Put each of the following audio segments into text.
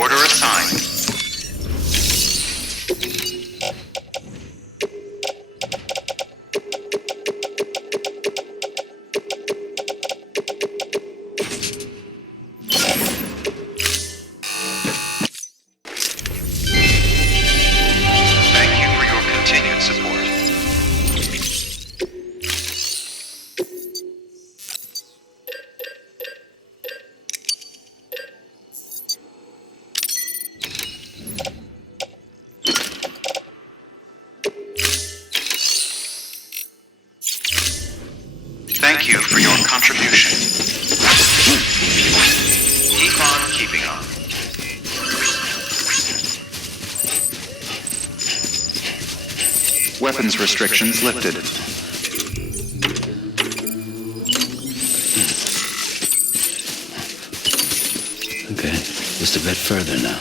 Order assigned. Thank you for your continued support. Thank you for your contribution. Keep on keeping on. Weapons restrictions lifted. Okay, just a bit further now.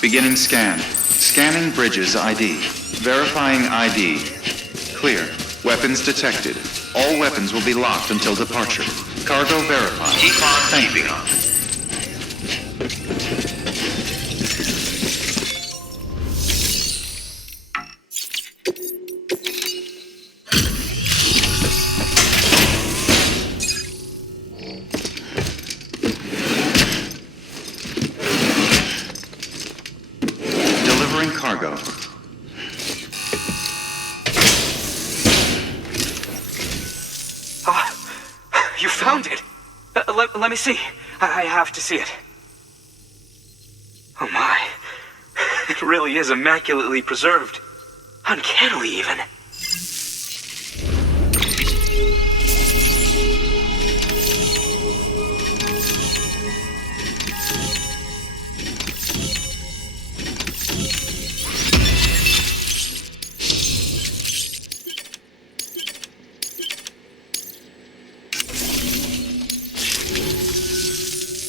Beginning scan. Scanning bridges ID. Verifying ID. Clear. Weapons detected. All weapons will be locked until departure. Cargo verified. Keep on keeping on. Delivering cargo. You found it! Let me see. I have to see it. Oh my. It really is immaculately preserved. Uncannily, even.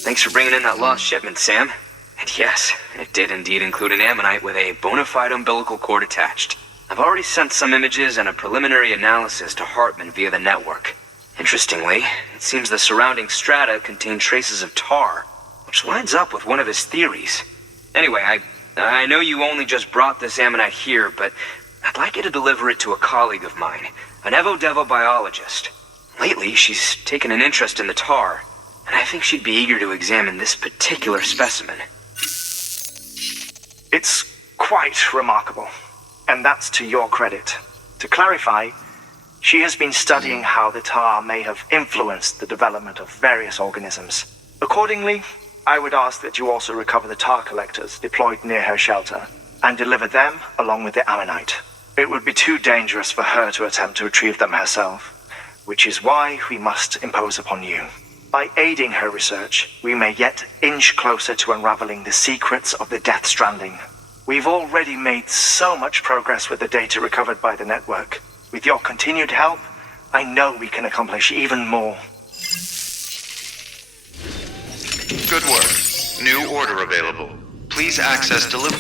Thanks for bringing in that lost shipment, Sam. And yes, it did indeed include an ammonite with a bona fide umbilical cord attached. I've already sent some images and a preliminary analysis to Hartman via the network. Interestingly, it seems the surrounding strata contain traces of tar, which lines up with one of his theories. Anyway, I know you only just brought this ammonite here, but I'd like you to deliver it to a colleague of mine, an Evo-Devo biologist. Lately, she's taken an interest in the tar, and I think she'd be eager to examine this particular specimen. It's quite remarkable, and that's to your credit. To clarify, She has been studying how the tar may have influenced the development of various organisms. Accordingly, I would ask that you also recover the tar collectors deployed near her shelter and deliver them along with the ammonite. It would be too dangerous for her to attempt to retrieve them herself, which is why we must impose upon you. By aiding her research, we may yet inch closer to unraveling the secrets of the Death Stranding. We've already made so much progress with the data recovered by the network. With your continued help, I know we can accomplish even more. Good work. New order available. Please access delivery.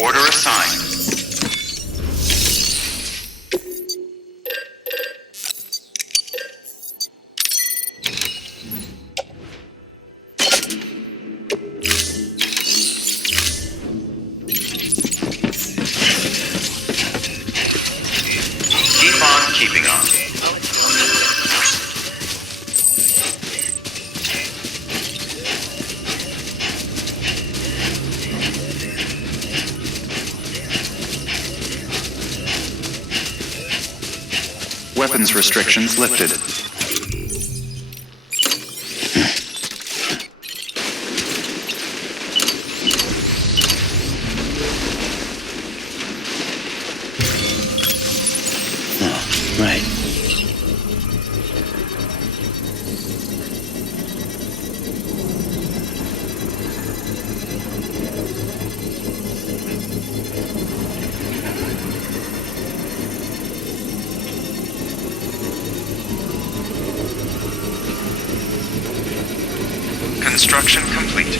Order assigned. Keep on keeping on. Weapons restrictions lifted. Oh, right. Construction complete.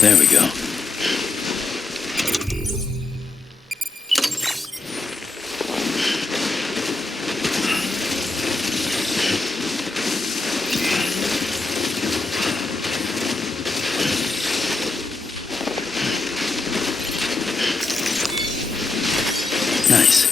There we go. Nice.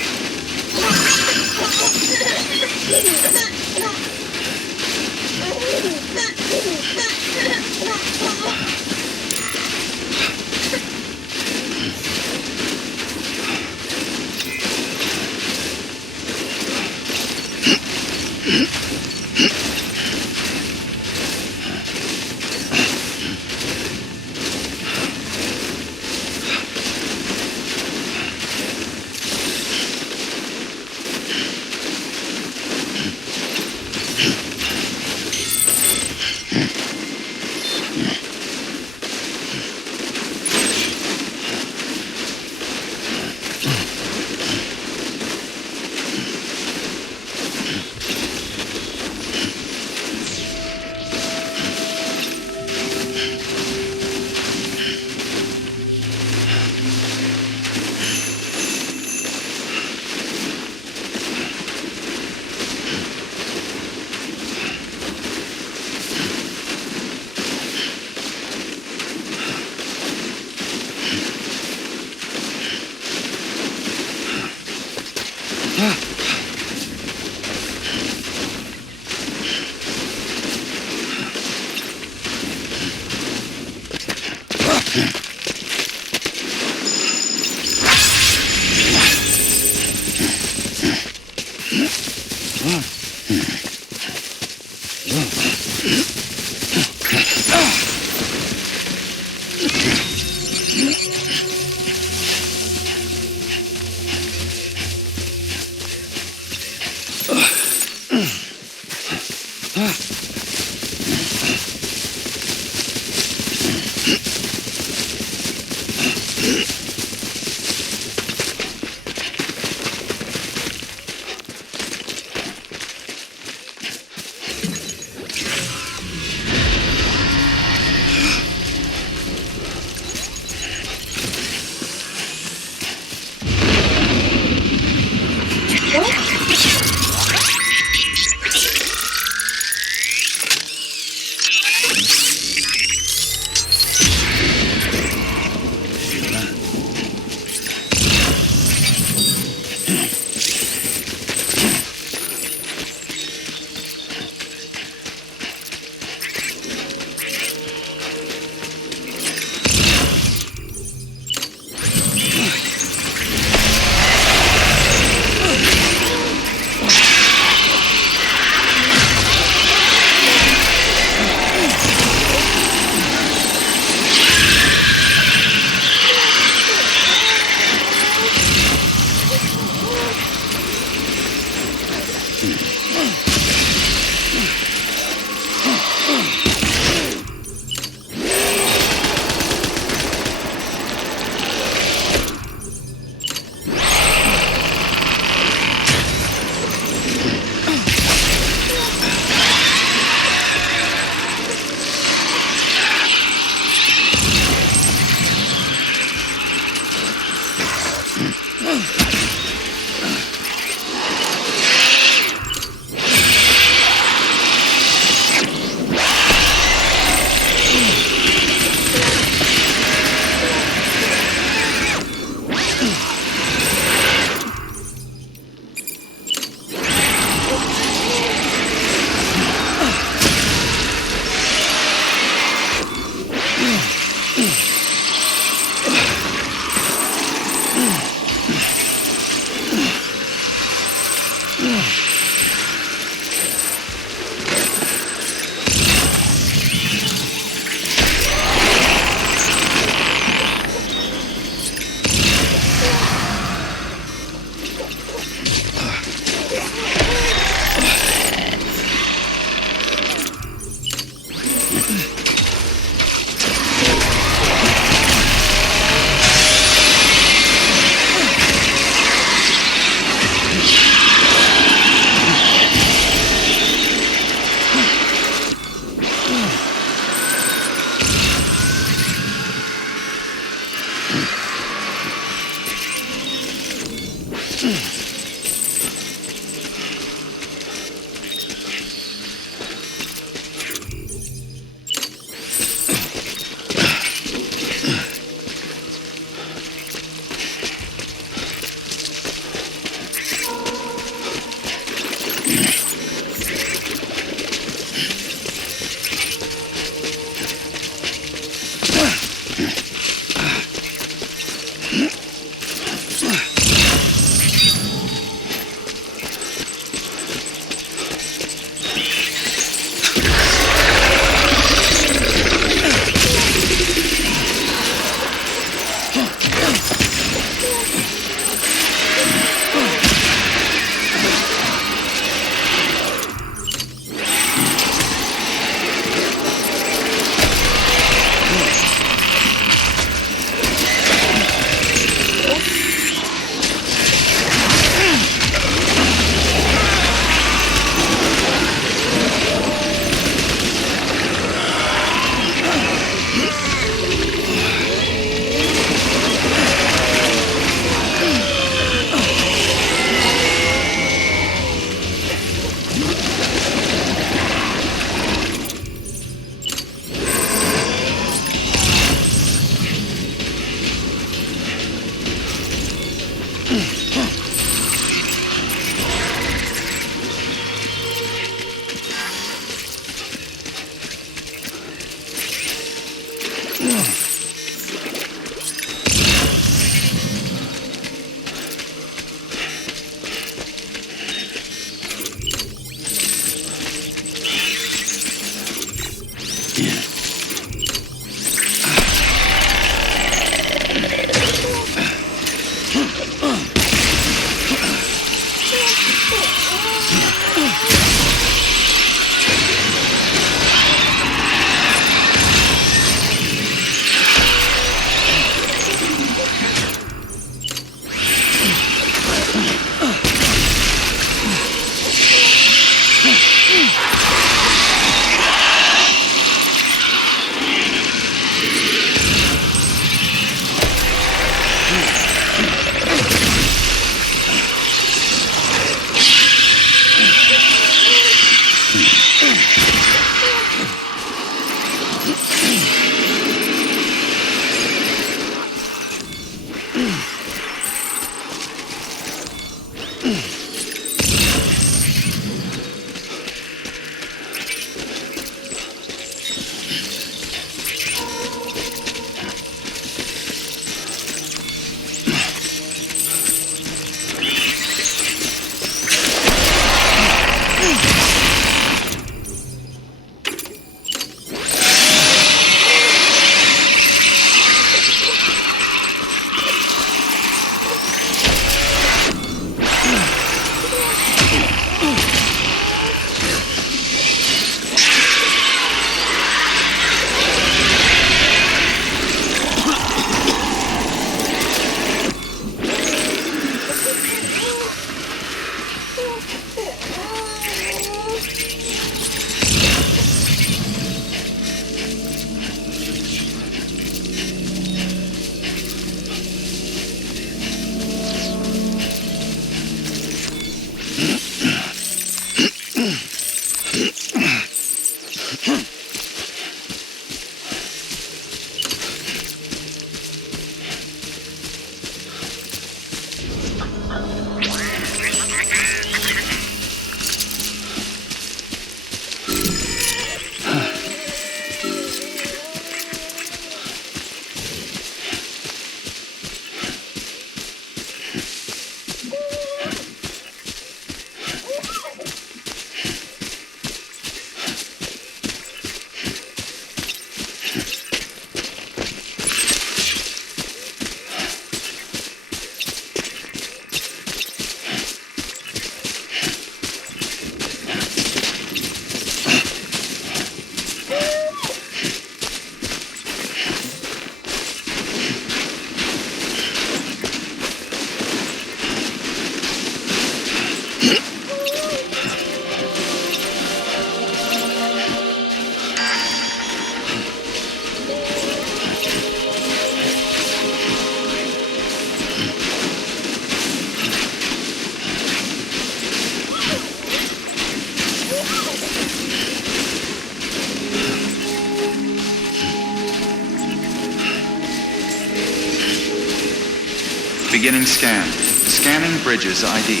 Beginning scan. Scanning bridges ID.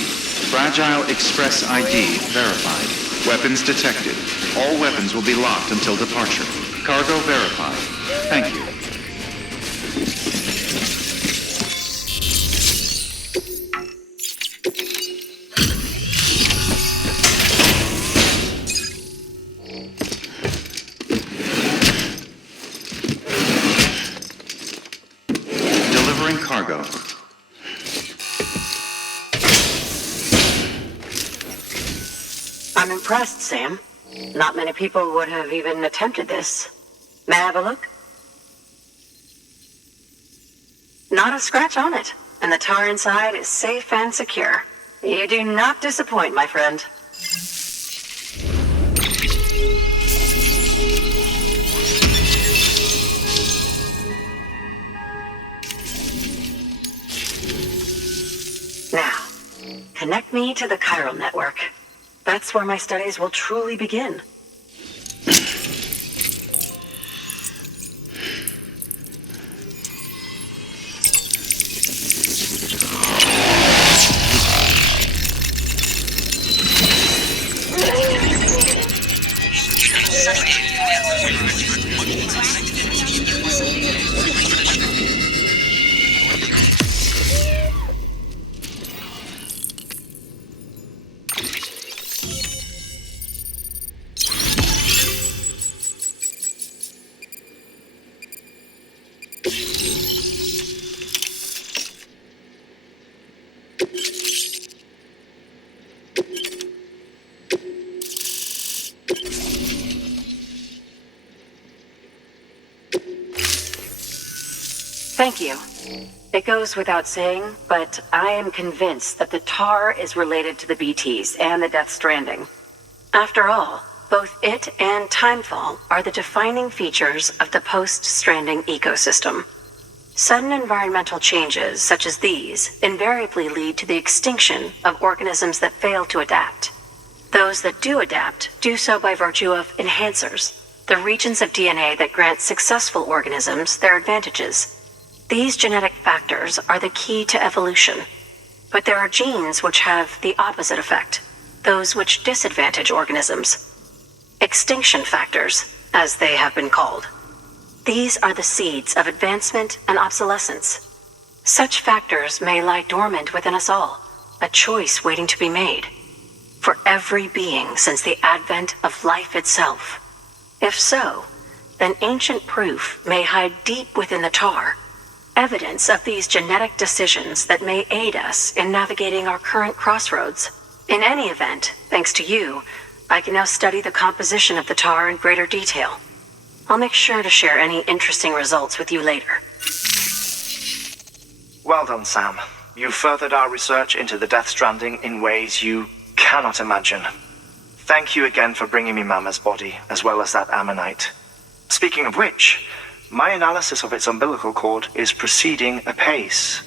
Fragile Express ID verified. Weapons detected. All weapons will be locked until departure. Cargo verified. Thank you. Delivering cargo. I'm impressed, Sam. Not many people would have even attempted this. May I have a look? Not a scratch on it, and the tar inside is safe and secure. You do not disappoint, my friend. Now, connect me to the chiral network. That's where my studies will truly begin. Thank you. It goes without saying, but I am convinced that the tar is related to the BTs and the Death Stranding. After all, both it and Timefall are the defining features of the post-Stranding ecosystem. Sudden environmental changes such as these invariably lead to the extinction of organisms that fail to adapt. Those that do adapt do so by virtue of enhancers, the regions of DNA that grant successful organisms their advantages. These genetic factors are the key to evolution. But there are genes which have the opposite effect, those which disadvantage organisms. Extinction factors, as they have been called. These are the seeds of advancement and obsolescence. Such factors may lie dormant within us all, a choice waiting to be made. For every being since the advent of life itself. If so, then ancient proof may hide deep within the tar, evidence of these genetic decisions that may aid us in navigating our current crossroads. In any event, thanks to you, I can now study the composition of the tar in greater detail. I'll make sure to share any interesting results with you later. Well done, Sam. You furthered our research into the Death Stranding in ways you cannot imagine. Thank you again for bringing me Mama's body, as well as that ammonite. Speaking of which, my analysis of its umbilical cord is proceeding apace.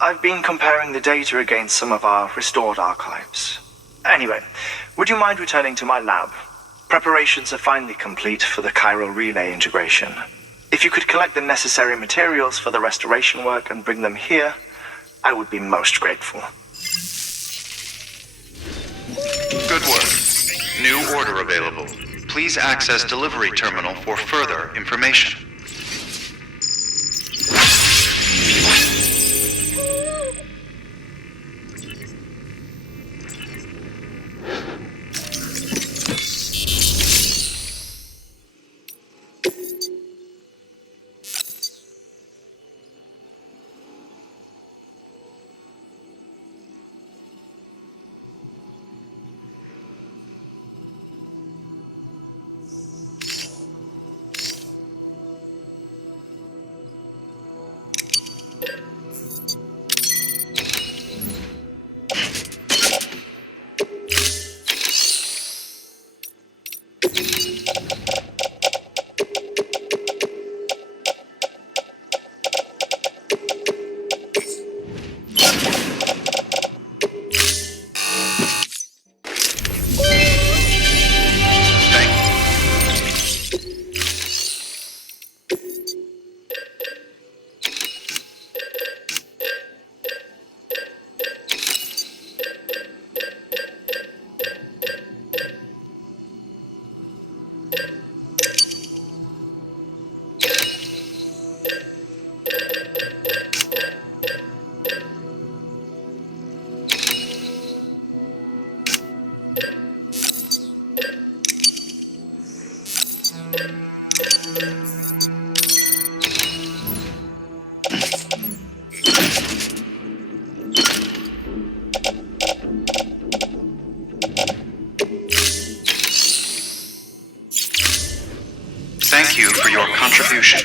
I've been comparing the data against some of our restored archives. Anyway, would you mind returning to my lab? Preparations are finally complete for the chiral relay integration. If you could collect the necessary materials for the restoration work and bring them here, I would be most grateful. Good work. New order available. Please access delivery terminal for further information. Thank you for your contribution.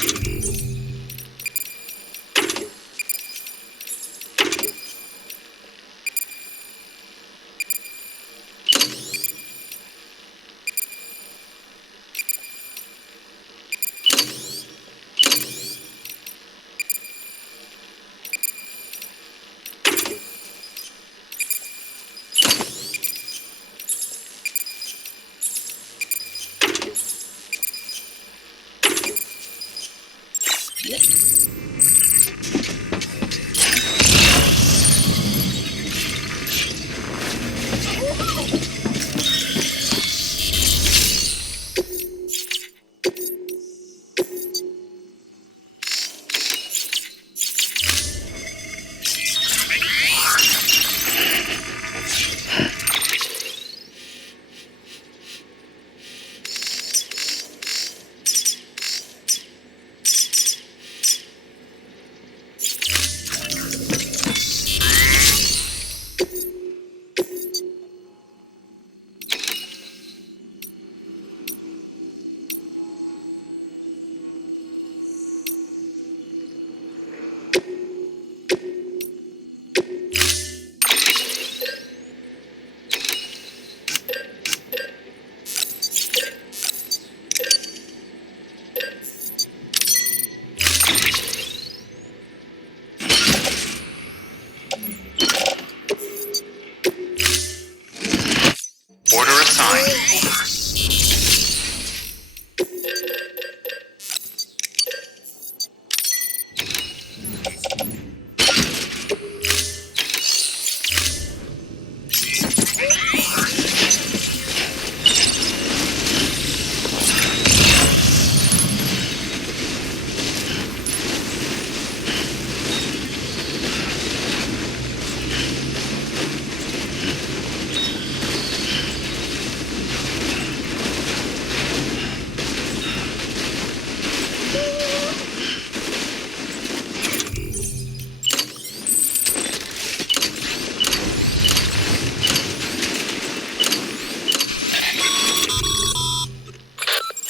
Order assigned.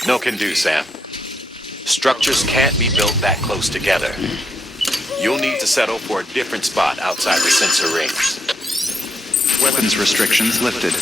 No can do, Sam. Structures can't be built that close together. You'll need to settle for a different spot outside the sensor rings. Weapons restrictions lifted.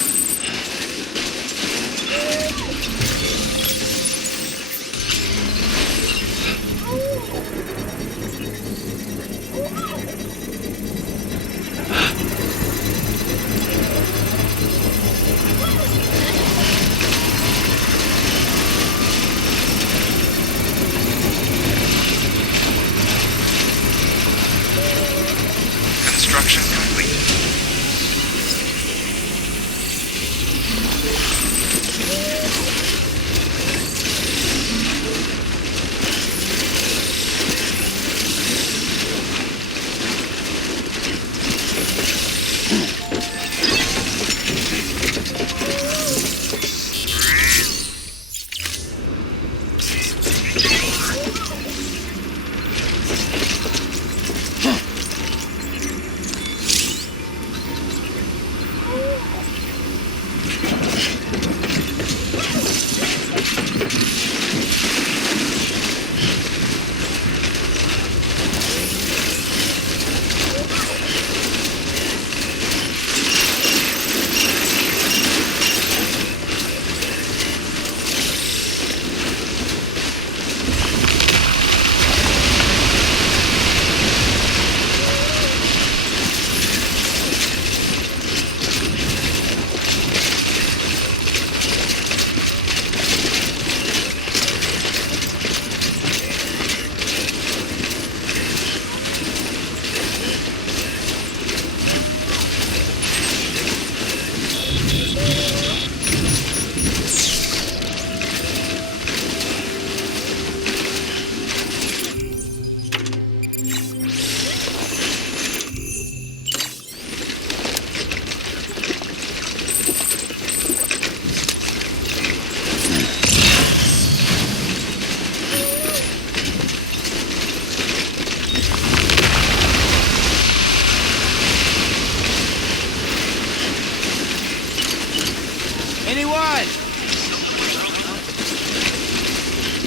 Anyone?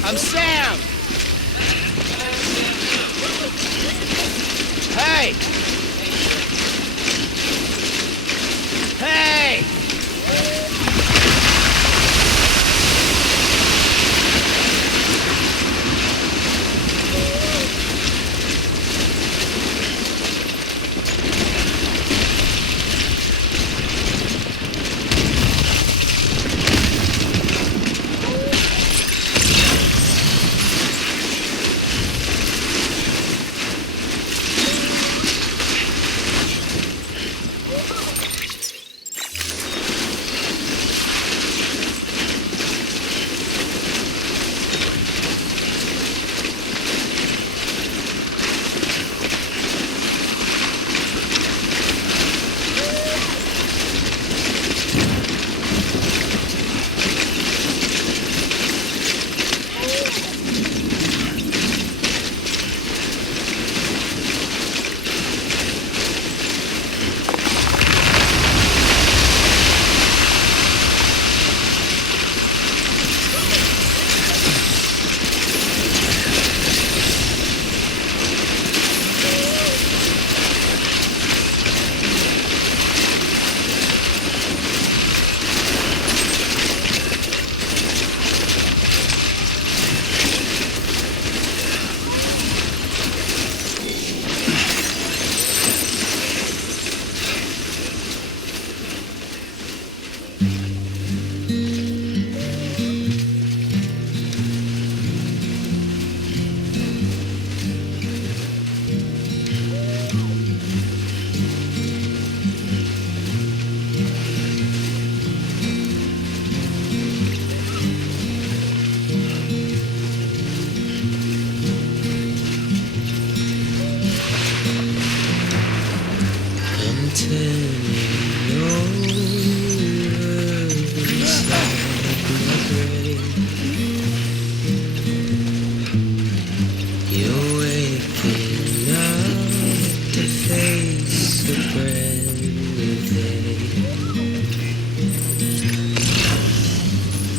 I'm Sam! Hey! Hey!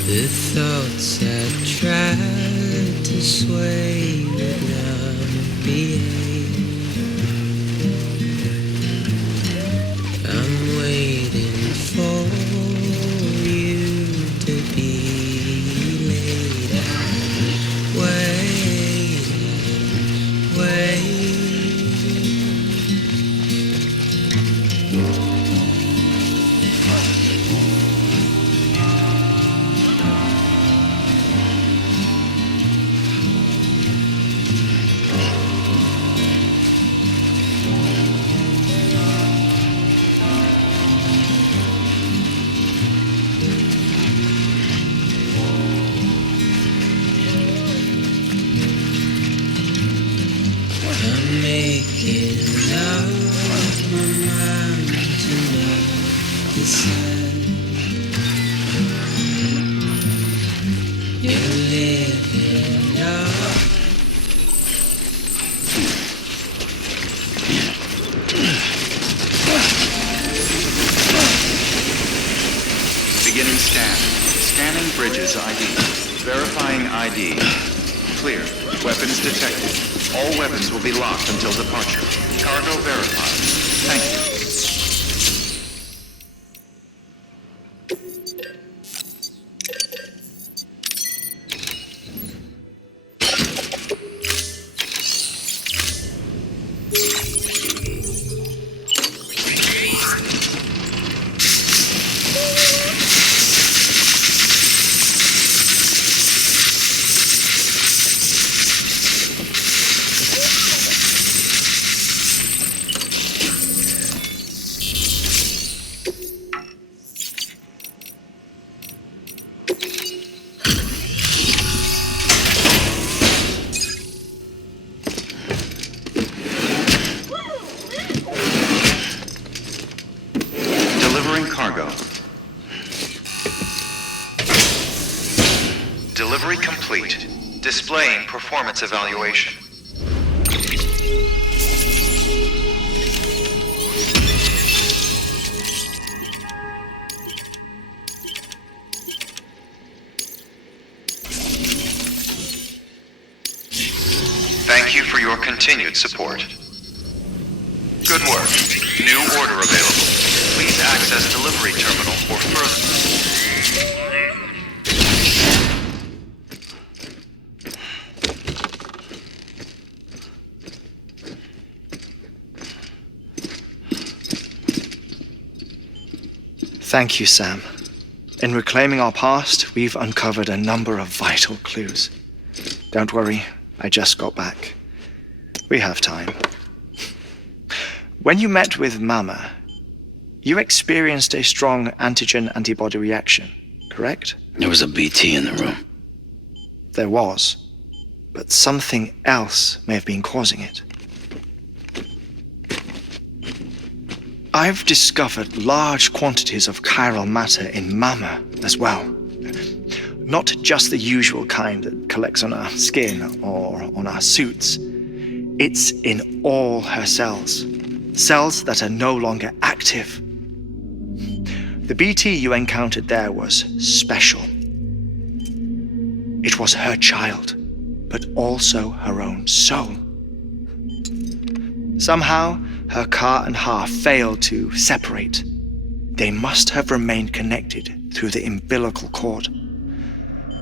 The thoughts I tried to sway would not behave. I'm waiting for you to be laid out. Wait. I'm making up my mind tonight. Decide you're living up. Beginning scan. Scanning bridges ID. Verifying ID. Clear. Weapons detected. All weapons will be locked until departure. Cargo verified. Thank you. Delivering cargo. Delivery complete. Displaying performance evaluation. your continued support. Good work. New order available. Please access delivery terminal for further... Thank you, Sam. In reclaiming our past, we've uncovered a number of vital clues. Don't worry, I just got back. We have time. When you met with Mama, you experienced a strong antigen-antibody reaction, correct? There was a BT in the room. There was, but something else may have been causing it. I've discovered large quantities of chiral matter in Mama as well. Not just the usual kind that collects on our skin or on our suits. It's in all her cells. Cells that are no longer active. The BT you encountered there was special. It was her child, but also her own soul. Somehow, her car and half failed to separate. They must have remained connected through the umbilical cord.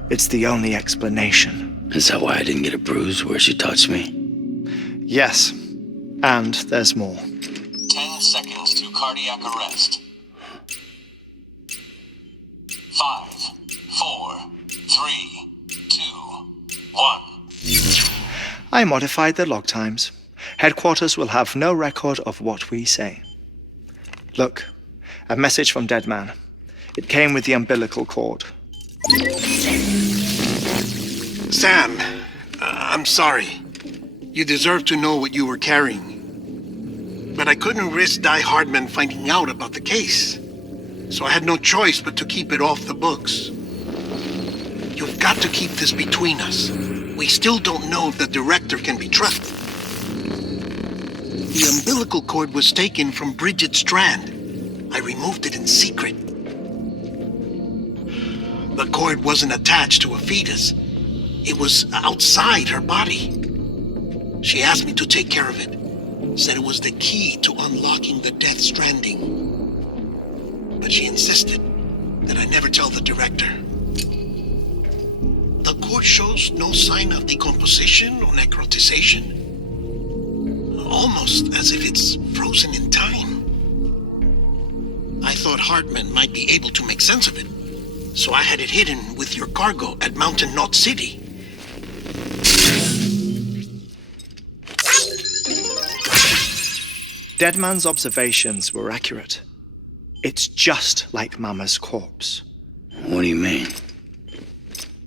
It's the only explanation. Is that why I didn't get a bruise where she touched me? Yes, and there's more. 10 seconds to cardiac arrest. 5, 4, 3, 2, 1. I modified the log times. Headquarters will have no record of what we say. Look, a message from Dead Man. It came with the umbilical cord. Sam, I'm sorry. You deserve to know what you were carrying. But I couldn't risk Di Hardman finding out about the case. So I had no choice but to keep it off the books. You've got to keep this between us. We still don't know if the director can be trusted. The umbilical cord was taken from Bridget Strand. I removed it in secret. The cord wasn't attached to a fetus. It was outside her body. She asked me to take care of it. Said it was the key to unlocking the Death Stranding. But she insisted that I never tell the director. The cord shows no sign of decomposition or necrotization. Almost as if it's frozen in time. I thought Hartman might be able to make sense of it, so I had it hidden with your cargo at Mountain Knot City. Deadman's observations were accurate. It's just like Mama's corpse. What do you mean?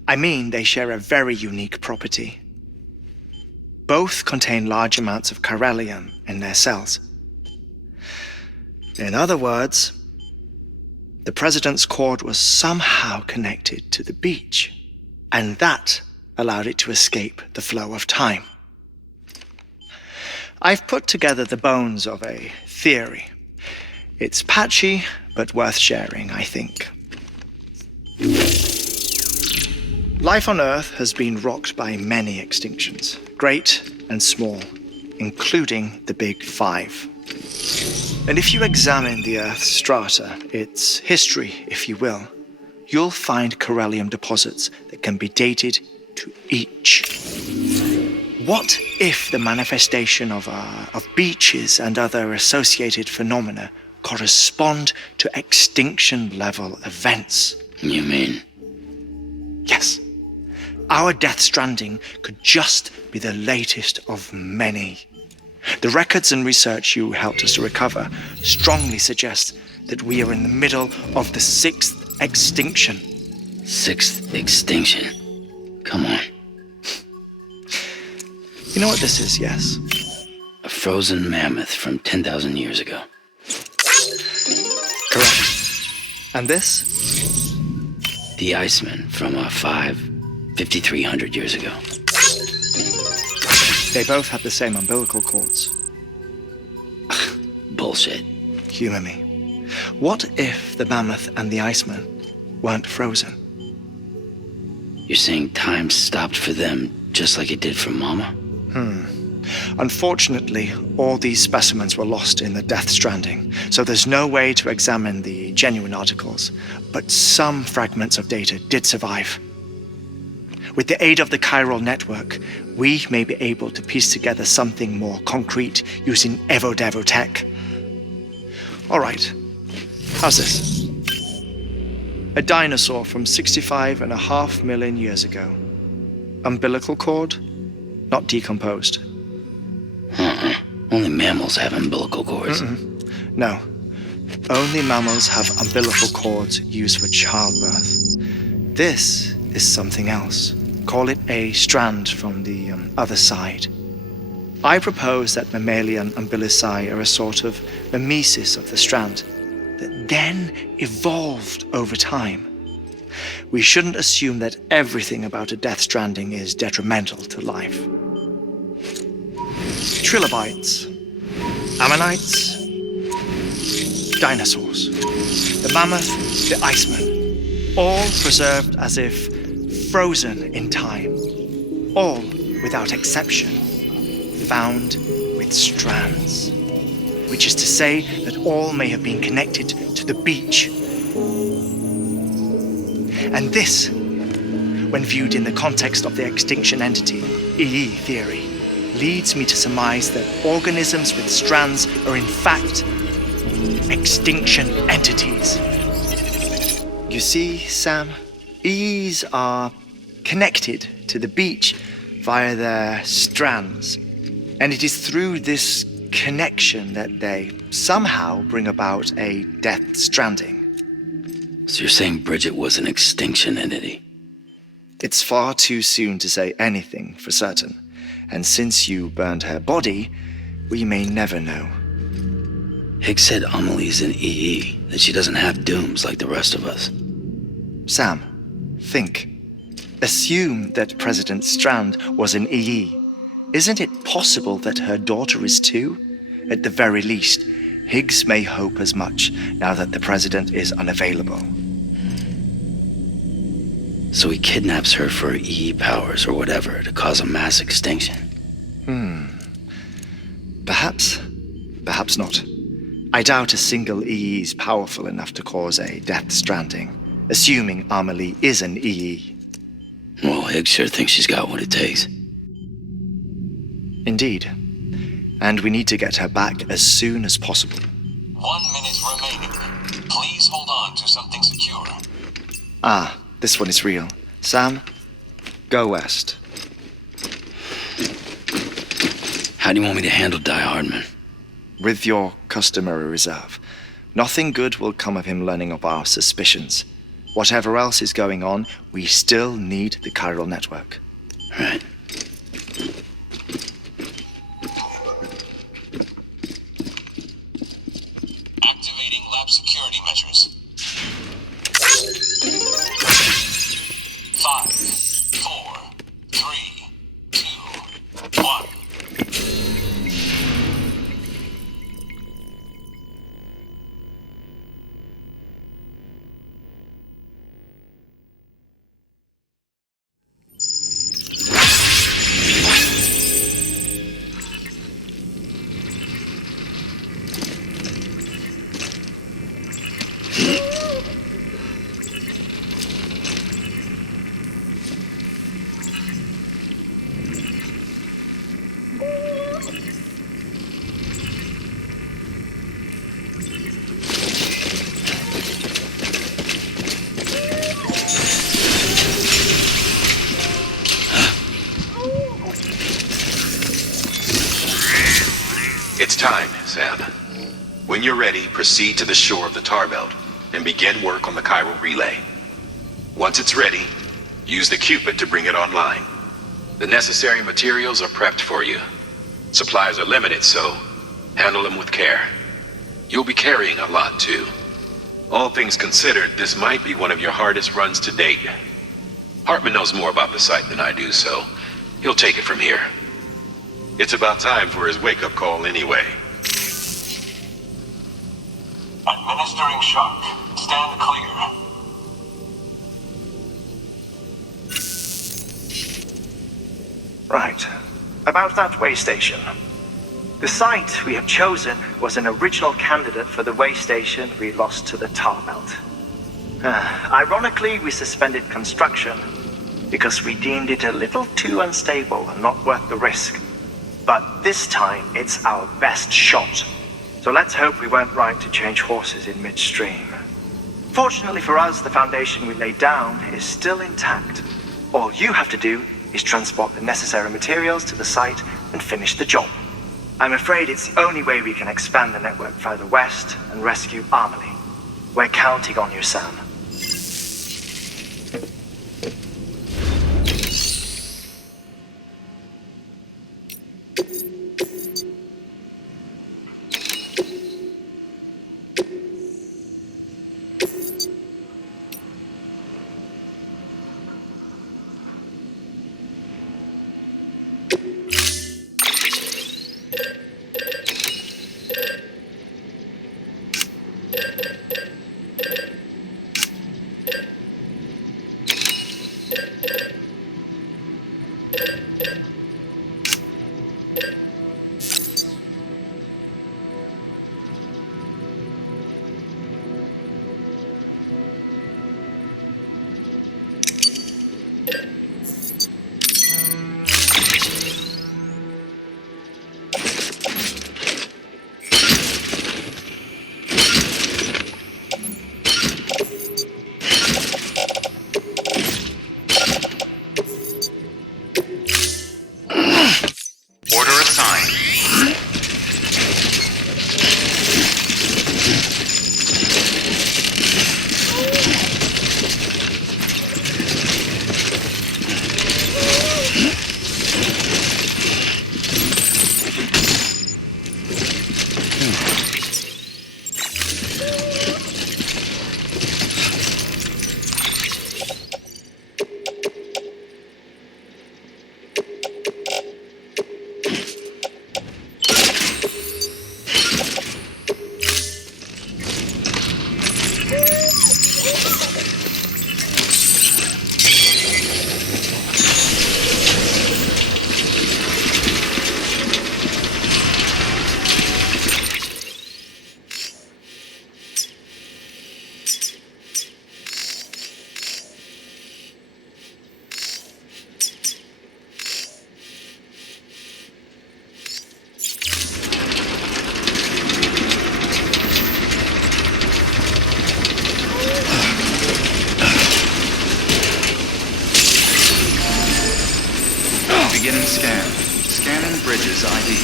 I mean, they share a very unique property. Both contain large amounts of chiralium in their cells. In other words, the president's cord was somehow connected to the beach, and that allowed it to escape the flow of time. I've put together the bones of a theory. It's patchy, but worth sharing, I think. Life on Earth has been rocked by many extinctions, great and small, including the Big Five. And if you examine the Earth's strata, its history, if you will, you'll find chiralium deposits that can be dated to each. What if the manifestation of beaches and other associated phenomena correspond to extinction-level events? You mean? Yes. Our Death Stranding could just be the latest of many. The records and research you helped us to recover strongly suggest that we are in the middle of the 6th extinction. 6th extinction? Come on. You know what this is, yes? A frozen mammoth from 10,000 years ago. Correct. And this? The Iceman from 5,300 years ago. They both have the same umbilical cords. Bullshit. Humor me. What if the mammoth and the Iceman weren't frozen? You're saying time stopped for them just like it did for Mama? Unfortunately, all these specimens were lost in the Death Stranding, so there's no way to examine the genuine articles, but some fragments of data did survive. With the aid of the chiral network, we may be able to piece together something more concrete using Evo-Devo tech. Alright, how's this? A dinosaur from 65.5 million years ago. Umbilical cord? Not decomposed. Only mammals have umbilical cords. No. Only mammals have umbilical cords used for childbirth. This is something else. Call it a strand from the other side. I propose that mammalian umbilici are a sort of mimesis of the strand that then evolved over time. We shouldn't assume that everything about a Death Stranding is detrimental to life. Trilobites, ammonites, dinosaurs, the mammoth, the iceman, all preserved as if frozen in time, all without exception found with strands, which is to say that all may have been connected to the beach. And this, when viewed in the context of the extinction entity, EE theory, leads me to surmise that organisms with strands are in fact extinction entities. You see, Sam, EEs are connected to the beach via their strands, and it is through this connection that they somehow bring about a Death Stranding. So you're saying Bridget was an extinction entity? It's far too soon to say anything for certain, and since you burned her body, we may never know. Higgs said Amelie's an EE, that she doesn't have dooms like the rest of us. Sam, think. Assume that President Strand was an EE. Isn't it possible that her daughter is too? At the very least, Higgs may hope as much now that the president is unavailable. So he kidnaps her for EE powers or whatever to cause a mass extinction. Perhaps. Perhaps not. I doubt a single EE is powerful enough to cause a Death Stranding, assuming Amelie is an EE. Well, Higgs sure thinks she's got what it takes. Indeed. And we need to get her back as soon as possible. 1 minute remaining. Please hold on to something secure. Ah, this one is real. Sam, go west. How do you want me to handle Die Hardman? With your customary reserve. Nothing good will come of him learning of our suspicions. Whatever else is going on, we still need the chiral network. Right. Activating lab security measures. 5, 4, 3, 2, 1. It's time, Sam. When you're ready, proceed to the shore of the tar belt and begin work on the chiral relay. Once it's ready, use the Cupid to bring it online. The necessary materials are prepped for you. Supplies are limited, so handle them with care. You'll be carrying a lot, too. All things considered, this might be one of your hardest runs to date. Hartman knows more about the site than I do, so he'll take it from here. It's about time for his wake-up call anyway. Administering shock. Stand clear. Right. About that way station. The site we have chosen was an original candidate for the way station we lost to the tar belt. Ironically, we suspended construction because we deemed it a little too unstable and not worth the risk. But this time, it's our best shot. So let's hope we weren't right to change horses in midstream. Fortunately for us, the foundation we laid down is still intact. All you have to do is transport the necessary materials to the site and finish the job. I'm afraid it's the only way we can expand the network further west and rescue Amelie. We're counting on you, Sam. Beginning scan. Scanning bridges ID.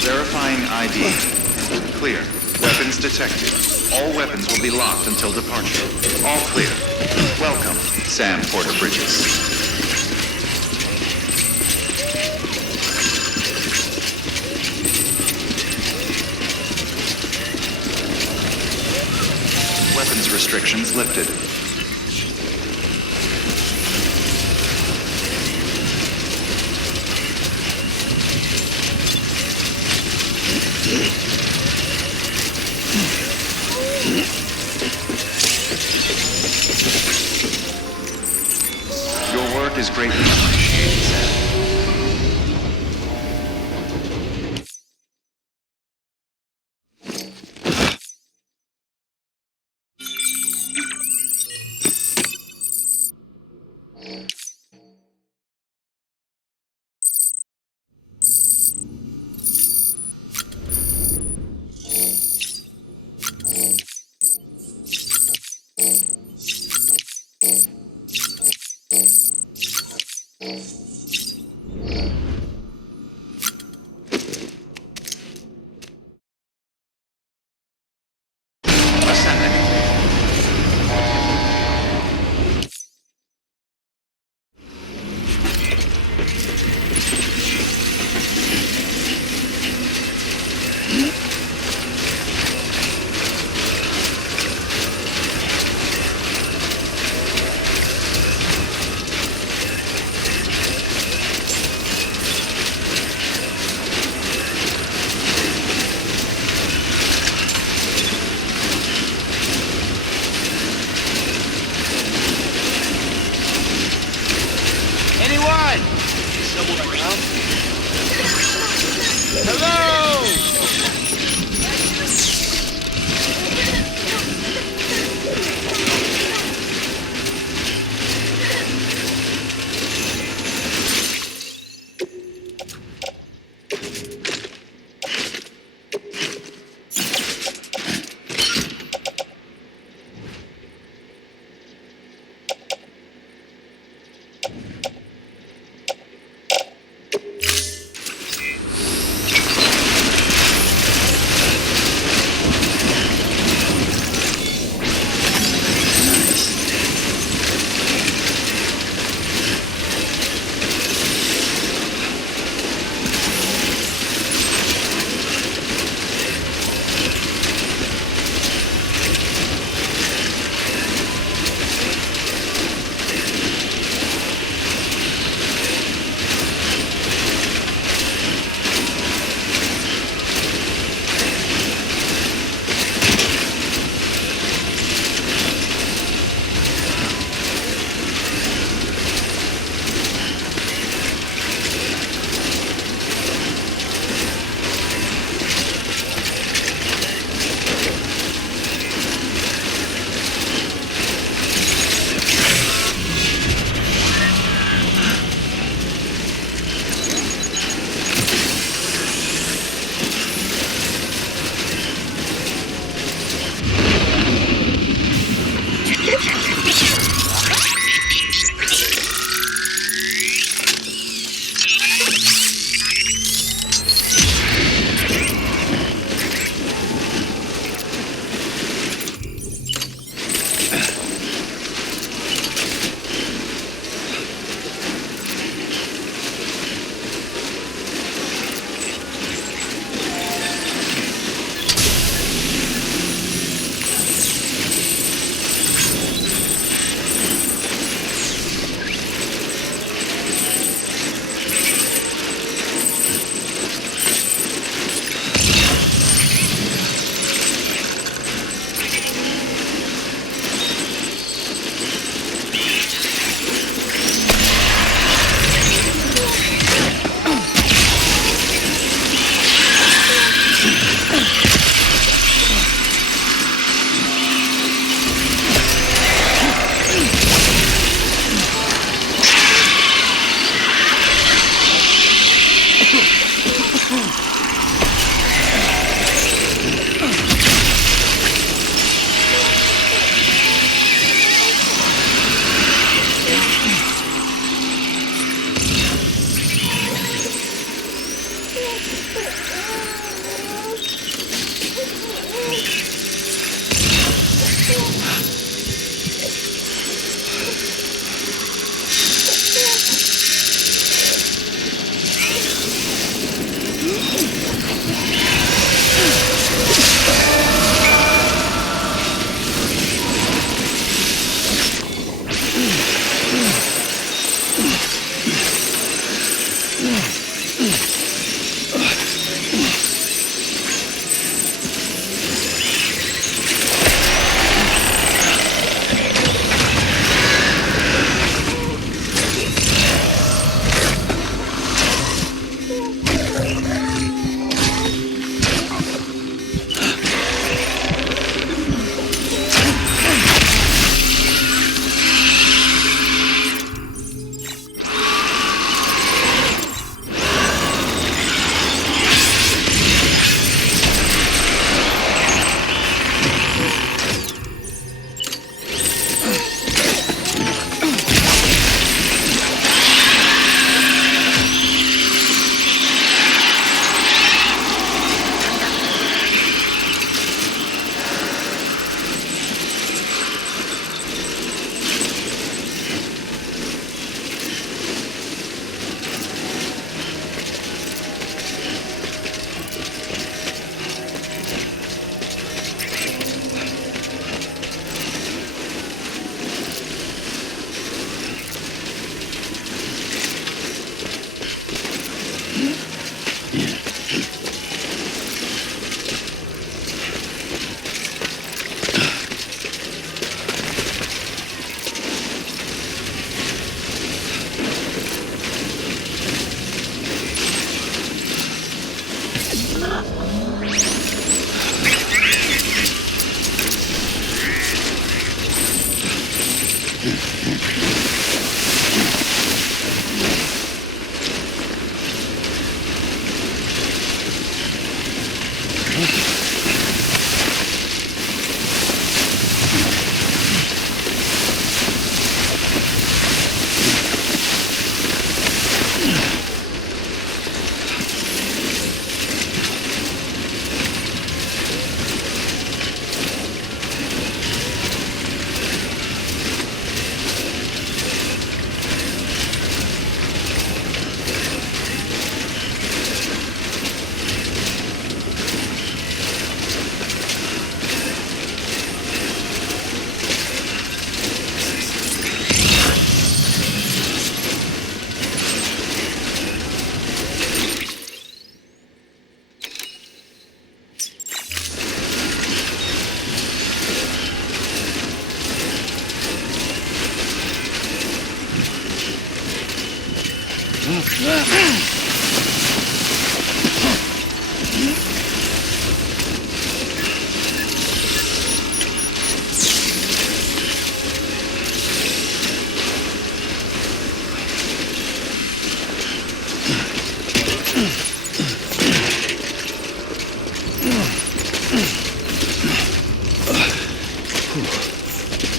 Verifying ID. Clear. Weapons detected. All weapons will be locked until departure. All clear. Welcome, Sam Porter Bridges. Weapons restrictions lifted. Your work is greatly appreciated, Sam.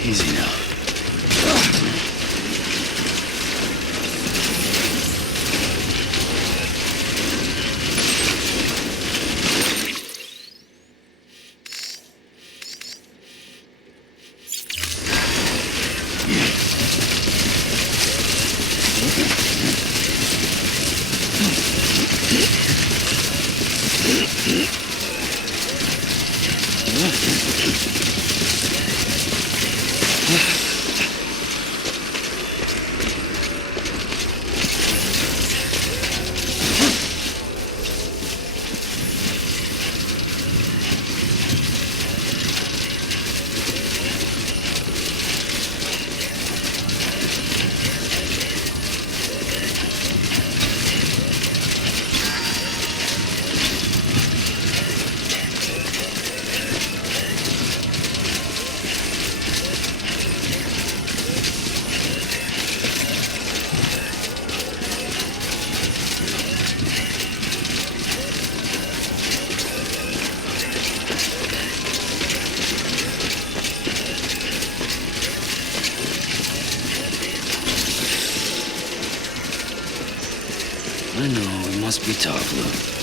Easy now. I know, it must be tough, Luke.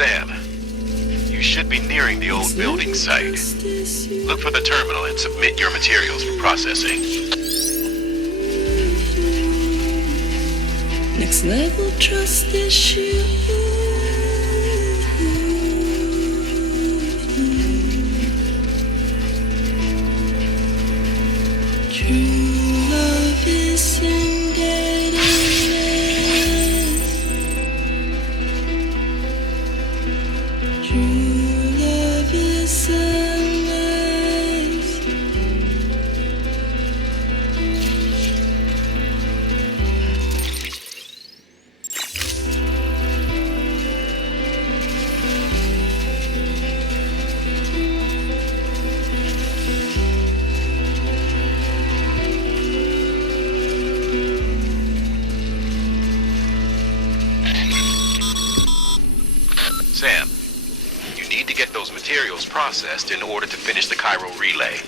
Sam, you should be nearing the old building site. Look for the terminal and submit your materials for processing. Next level trust issue. True love is indebtedness. True love is a mess. Sam, you need to get those materials processed in order to finish the Cairo relay.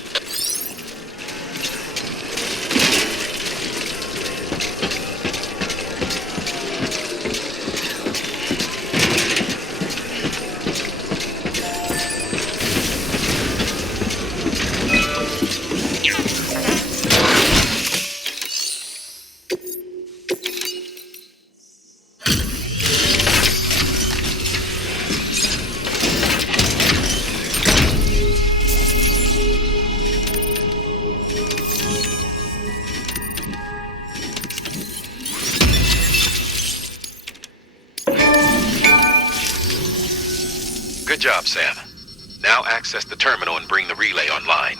Good job, Sam. Now access the terminal and bring the relay online.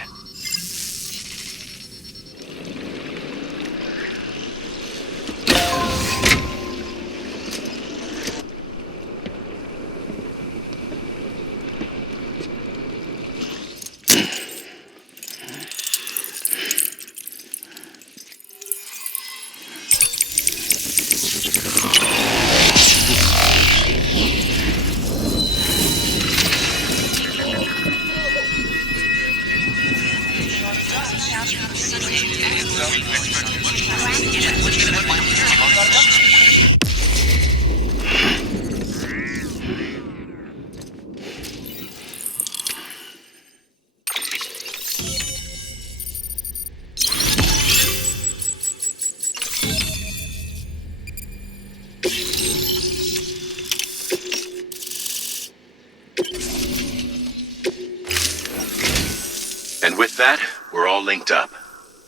And with that, we're all linked up.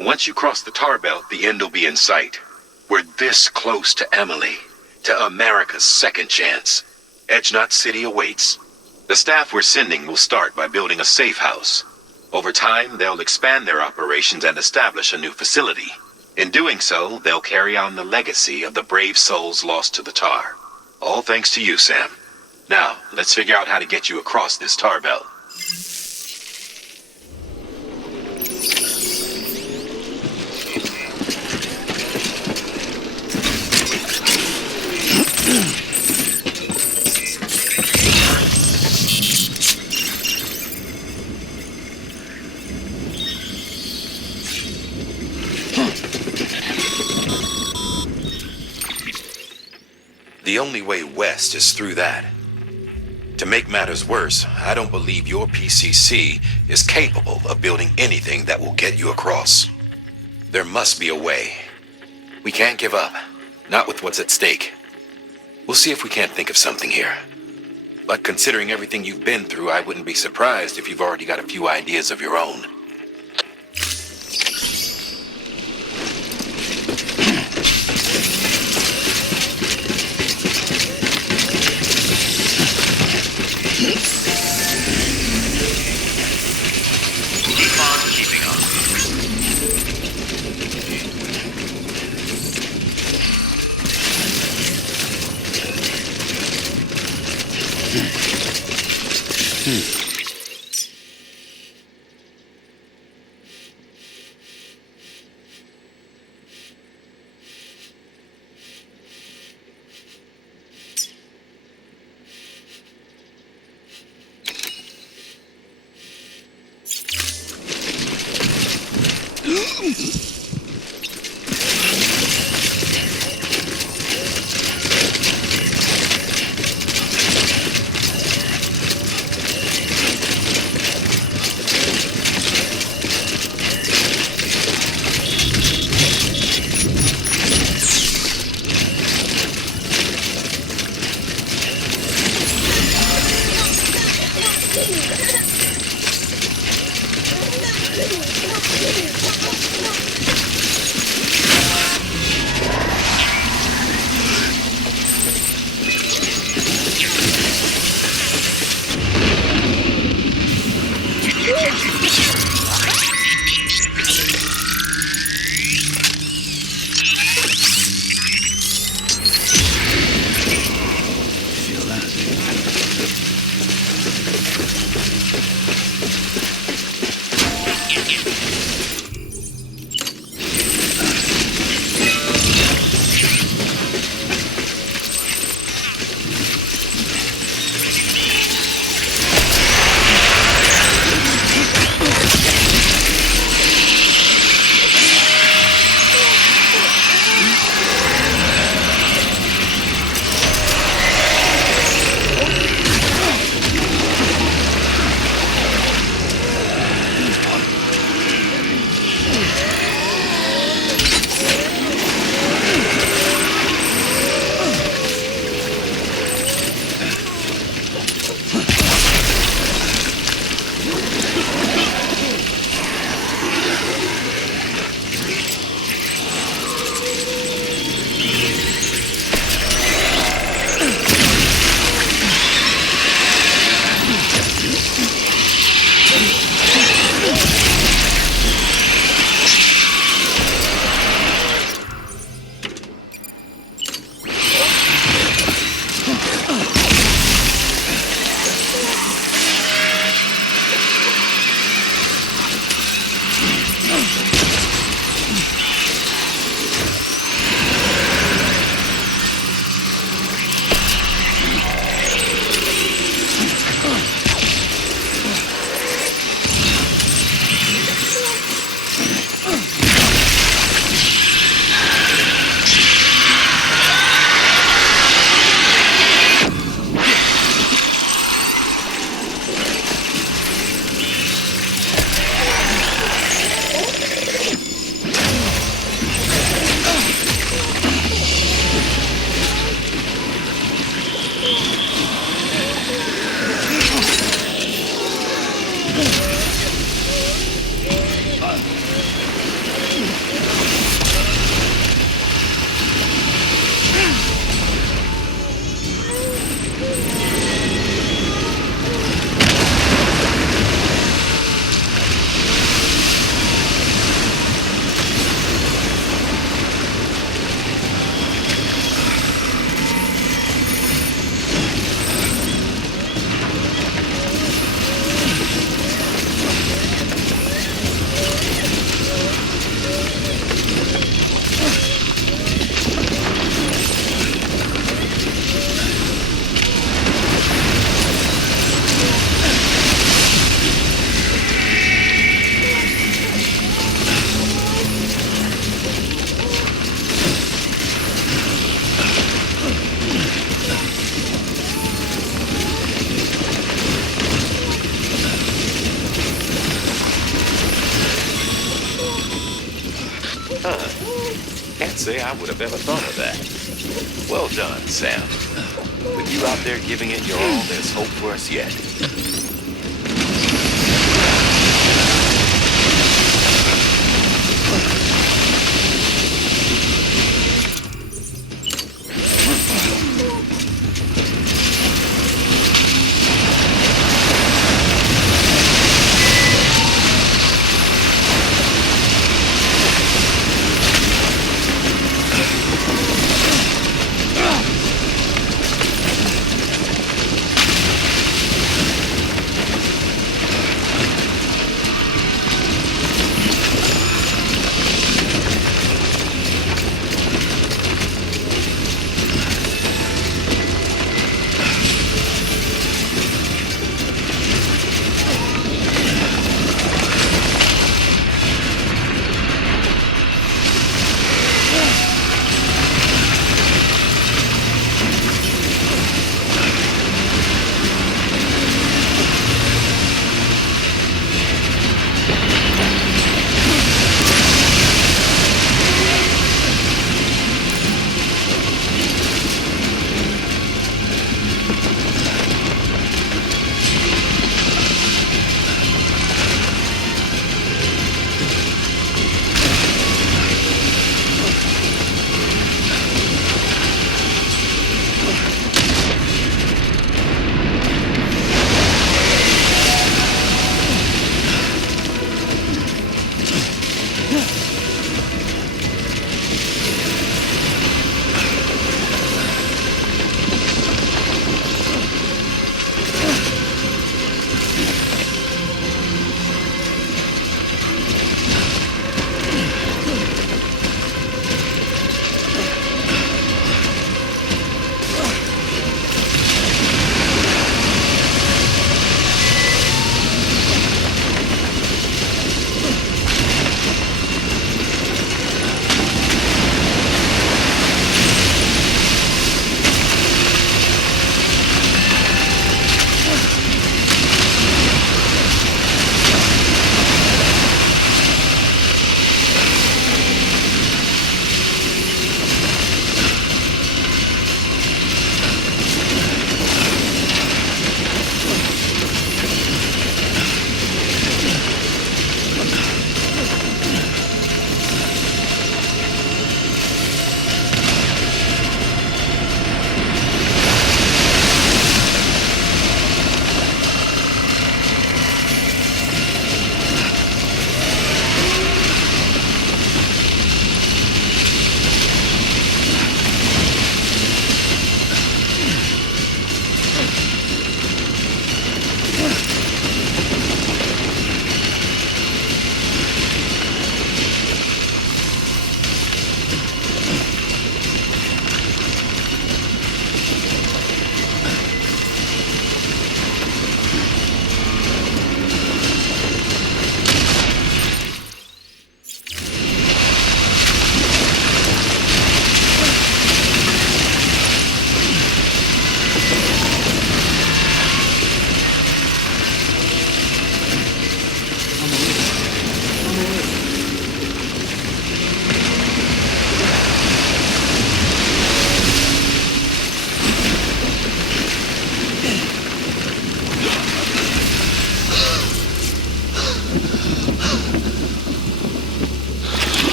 Once you cross the tar belt, the end will be in sight. We're this close to Emily, to America's second chance. Edgenut City awaits. The staff we're sending will start by building a safe house. Over time, they'll expand their operations and establish a new facility. In doing so, they'll carry on the legacy of the brave souls lost to the tar. All thanks to you, Sam. Now, let's figure out how to get you across this tar belt. The only way west is through that. To make matters worse, I don't believe your PCC is capable of building anything that will get you across. There must be a way. We can't give up, not with what's at stake. We'll see if we can't think of something here. But considering everything you've been through, I wouldn't be surprised if you've already got a few ideas of your own. I would have ever thought of that. Well done, Sam. With you out there giving it your all, there's hope for us yet.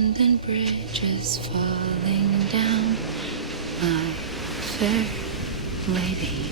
London Bridge is falling down, my fair lady.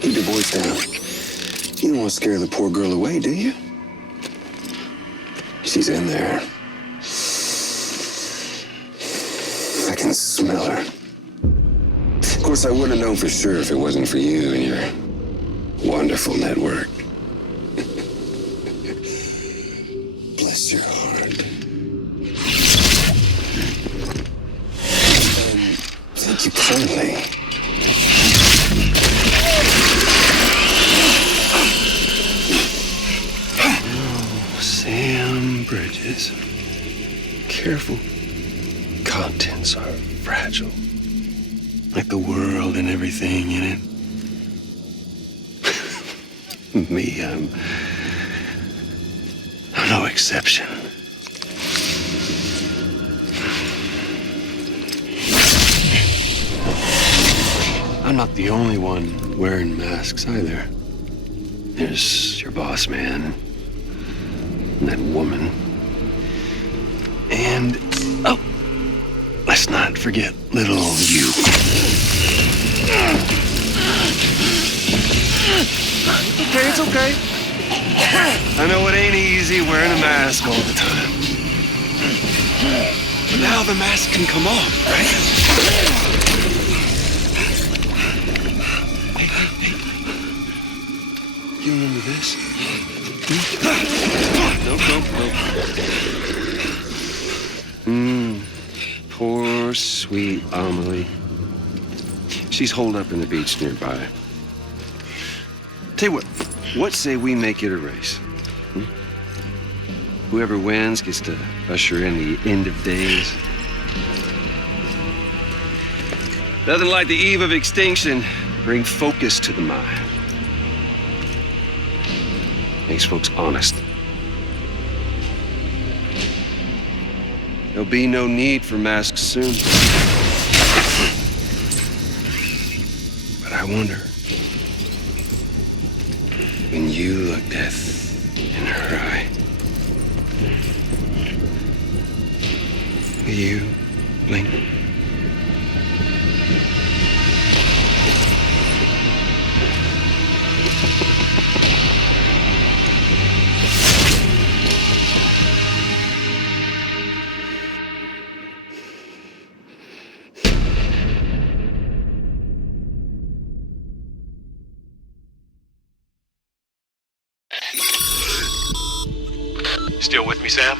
Keep your voice down. You don't want to scare the poor girl away, do you? She's in there. I can smell her. Of course, I wouldn't have known for sure if it wasn't for you and your wonderful network. Bless your heart. And thank you kindly. Sam Bridges. Careful. Contents are fragile. Like the world and everything in it. Me, I'm no exception. I'm not the only one wearing masks either. There's your boss man. And that woman. And, oh, let's not forget little you. Okay, it's okay. I know it ain't easy wearing a mask all the time. But now the mask can come off, right? Hey. You remember this? Nope. Poor, sweet Amelie. She's holed up in the beach nearby. Tell you what say we make it a race? Whoever wins gets to usher in the end of days. Nothing like the eve of extinction. Bring focus to the mind. Makes folks honest. There'll be no need for masks soon. But I wonder, when you look death in her eye, will you blink? Still with me, Sam?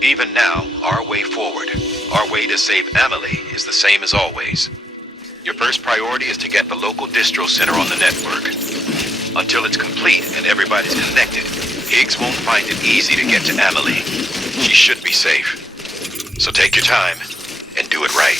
Even now, our way forward, our way to save Amelie is the same as always. Your first priority is to get the local distro center on the network. Until it's complete and everybody's connected, Higgs won't find it easy to get to Amelie. She should be safe. So take your time and do it right.